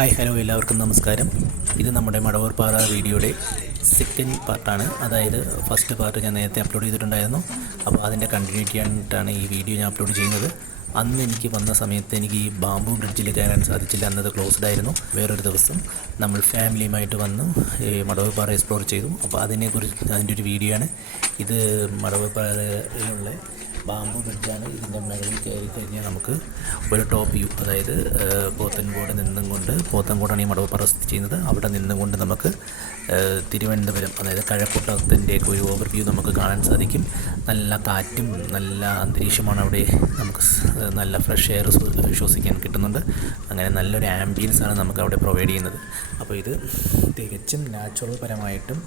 Hi hello എല്ലാവർക്കും നമസ്കാരം. ഇത് നമ്മുടെ മടവൂർപ്പാറ വീഡിയോയുടെ സെക്കൻഡ് പാർട്ടാണ്. അതായത് ഫസ്റ്റ് പാർട്ട് ഞാൻ നേരത്തെ അപ്ലോഡ് ചെയ്തിട്ടുണ്ടായിരുന്നു. അപ്പോൾ അതിൻ്റെ കണ്ടിന്യൂറ്റി ആയിട്ടാണ് ഈ വീഡിയോ ഞാൻ അപ്ലോഡ് ചെയ്യുന്നത്. അന്ന് എനിക്ക് വന്ന സമയത്ത് എനിക്ക് ഈ ബാംബു ബ്രിഡ്ജിൽ കയറാൻ സാധിച്ചില്ല. അന്നത് ക്ലോസ്ഡ് ആയിരുന്നു. വേറൊരു ദിവസം നമ്മൾ ഫാമിലിയുമായിട്ട് വന്നു ഈ മടവൂർപ്പാറ എക്സ്പ്ലോർ ചെയ്തു. അപ്പോൾ അതിൻ്റെ ഒരു വീഡിയോ ആണ് ഇത്. മടവൂർപ്പാറയിലുള്ള ബാംബു ബ്രിഡ്ജാണ്. ഇതിൻ്റെ മുകളിൽ കയറി കഴിഞ്ഞാൽ നമുക്ക് ഒരു ടോപ്പ് വ്യൂ, അതായത് പോത്തൻകോട് നിന്നും കൊണ്ട്, പോത്തൻകോടാണ് ഈ മടവൂർപ്പാറ സ്ഥിതി ചെയ്യുന്നത്. അവിടെ നിന്നും കൊണ്ട് നമുക്ക് തിരുവനന്തപുരം, അതായത് കഴക്കൂട്ടത്തിൻ്റെയൊക്കെ ഒരു ഓവർവ്യൂ നമുക്ക് കാണാൻ സാധിക്കും. നല്ല കാറ്റും നല്ല അന്തരീക്ഷമാണ് അവിടെ. നമുക്ക് നല്ല ഫ്രഷ് എയർ ശ്വസിക്കാൻ കിട്ടുന്നുണ്ട്. അങ്ങനെ നല്ലൊരു ആംബിയൻസാണ് നമുക്ക് അവിടെ പ്രൊവൈഡ് ചെയ്യുന്നത്. അപ്പോൾ ഇത് തികച്ചും നാച്ചുറൽ പരമായിട്ടും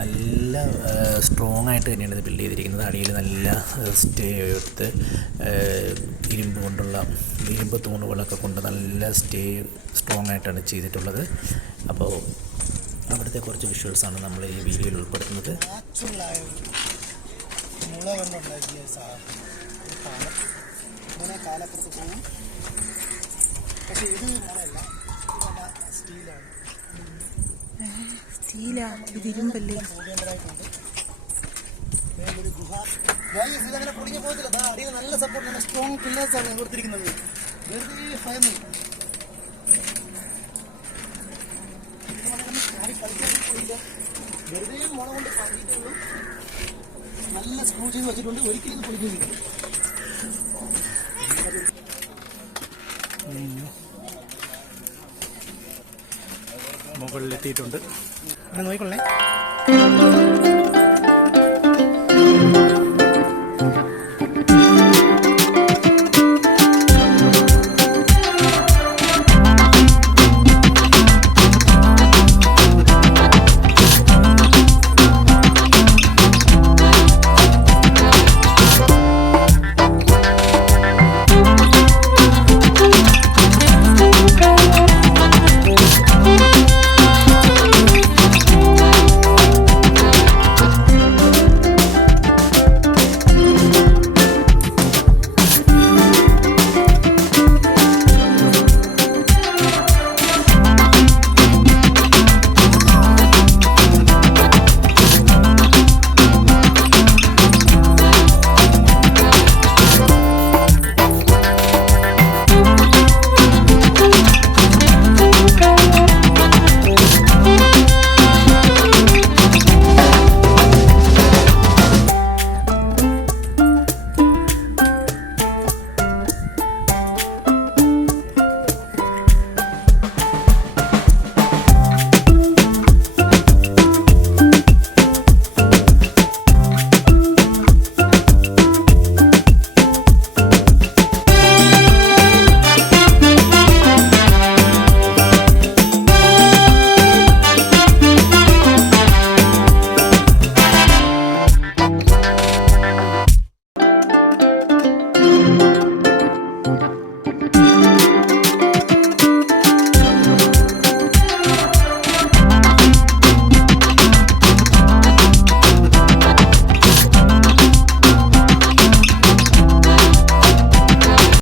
നല്ല സ്ട്രോങ് ആയിട്ട് തന്നെയാണ് ഇത് ബിൽഡ് ചെയ്തിരിക്കുന്നത്. അടിയിൽ നല്ല സ്റ്റേ എടുത്ത് ഇരുമ്പ് തൂണുകളൊക്കെ കൊണ്ട് നല്ല സ്ട്രോങ് ആയിട്ടാണ് ചെയ്തിട്ടുള്ളത്. അപ്പോൾ അവിടുത്തെ കുറച്ച് വിഷ്വൽസാണ് നമ്മൾ ഈ വീഡിയോയിൽ ഉൾപ്പെടുത്തുന്നത്. കാലപ്പുറത്ത് പോകും. പക്ഷേ ഇത് സ്റ്റീലാണ്, ഇത് ഇരുമ്പല്ലേ. ഒരു ഗുഹ ഇതങ്ങനെ പൊടിഞ്ഞു പോകത്തില്ല. അടിയിൽ നല്ല സപ്പോർട്ടാണ്, സ്ട്രോങ് പില്ലേഴ്സാണ് കൊടുത്തിരിക്കുന്നത്. വെറുതെ ഭയം വെറുതെ മുള കൊണ്ട് പാകിയിട്ടേ ഉള്ളൂ. നല്ല സ്ക്രൂ ചെയ്ത് വെച്ചിട്ടുണ്ട്. ഒരിക്കലും പൊടിക്കുന്നില്ല. മുകളിലെത്തിയിട്ടുണ്ട്. നോക്കിക്കൊള്ളേ.